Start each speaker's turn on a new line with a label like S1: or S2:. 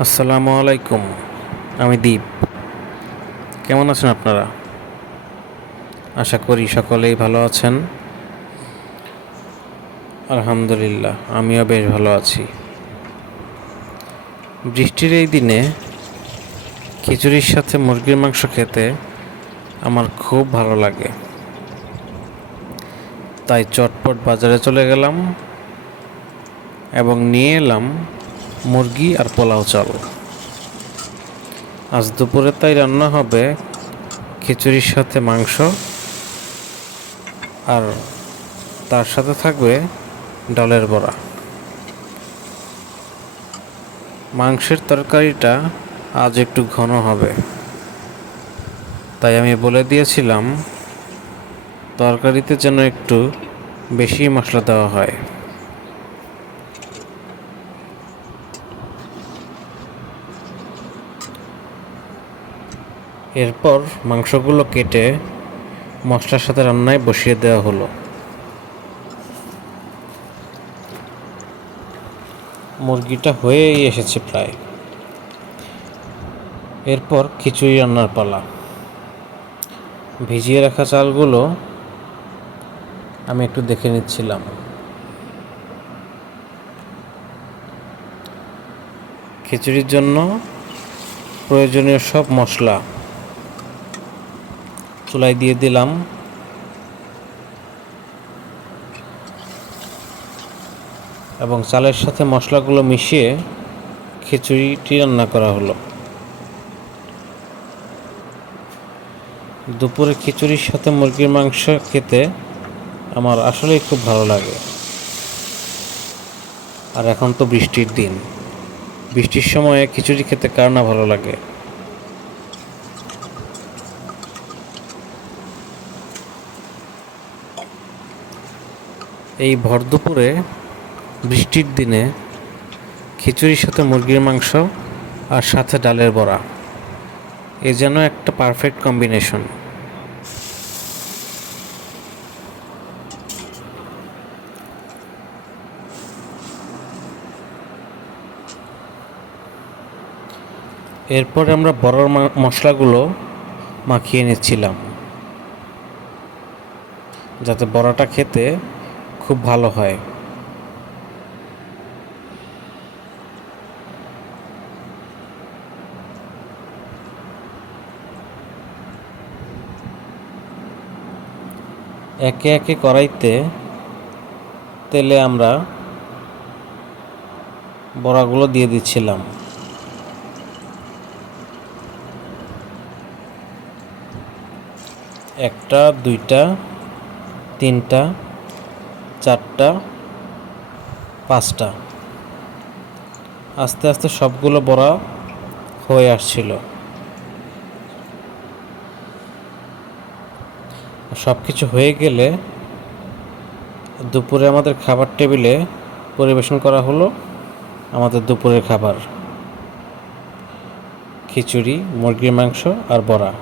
S1: আসসালামু আলাইকুম, আমি দীপ। কেমন আছেন আপনারা? আশা করি সকলেই ভালো আছেন। আলহামদুলিল্লাহ, আমিও বেশ ভালো আছি। বৃষ্টির এই দিনে খিচুড়ির সাথে মুরগির মাংস খেতে আমার খুব ভালো লাগে। তাই চটপট বাজারে চলে গেলাম এবং নিয়ে এলাম মুরগি আর পোলাও চাল। আজ দুপুরে তাই রান্না হবে খিচুড়ির সাথে মাংস আর তার সাথে থাকবে ডালের বড়া। মাংসের তরকারিটা আজ একটু ঘন হবে। তাই আমি বলে দিয়েছিলাম, তরকারিতে যেন একটু বেশি মশলা দেওয়া হয়। এরপর মাংসগুলো কেটে মশলার সাথে রান্নায় বসিয়ে দেওয়া হলো। মুরগিটা হয়েই এসেছে প্রায়। এরপর খিচুড়ি রান্নার পালা। ভিজিয়ে রাখা চালগুলো আমি একটু দেখে নিচ্ছিলাম। খিচুড়ির জন্য প্রয়োজনীয় সব মশলা চুলায় দিয়ে দিলাম। এবং চালের সাথে মশলাগুলো মিশিয়ে খিচুড়িটি রান্না করা হলো। দুপুরে খিচুড়ির সাথে মুরগির মাংস খেতে আমার আসলেই খুব ভালো লাগে। আর এখন তো বৃষ্টির দিন। বৃষ্টির সময়ে খিচুড়ি খেতে কার না ভালো লাগে? এই ভর দুপুরে, বৃষ্টির দিনে খিচুড়ির সাথে মুরগির মাংস আর সাথে ডালের বড়া। এ যেন একটা পারফেক্ট কম্বিনেশন এরপরে আমরা বড়ার মশলাগুলো মাখিয়ে নিচ্ছিলাম। যাতে বড়াটা খেতে খুব ভালো হয়। একে একে কড়াইতে তেলে আমরা বড়াগুলো দিয়ে দিচ্ছিলাম। একটা দুইটা তিনটা চারটা, পাঁচটা। আস্তে আস্তে সবগুলো বড়া হয়ে আসছিল। সব কিছু হয়ে গেলে দুপুরে আমাদের খাবার টেবিলে পরিবেশন করা হলো আমাদের দুপুরের খাবার। খিচুড়ি, মুরগির মাংস আর বড়া।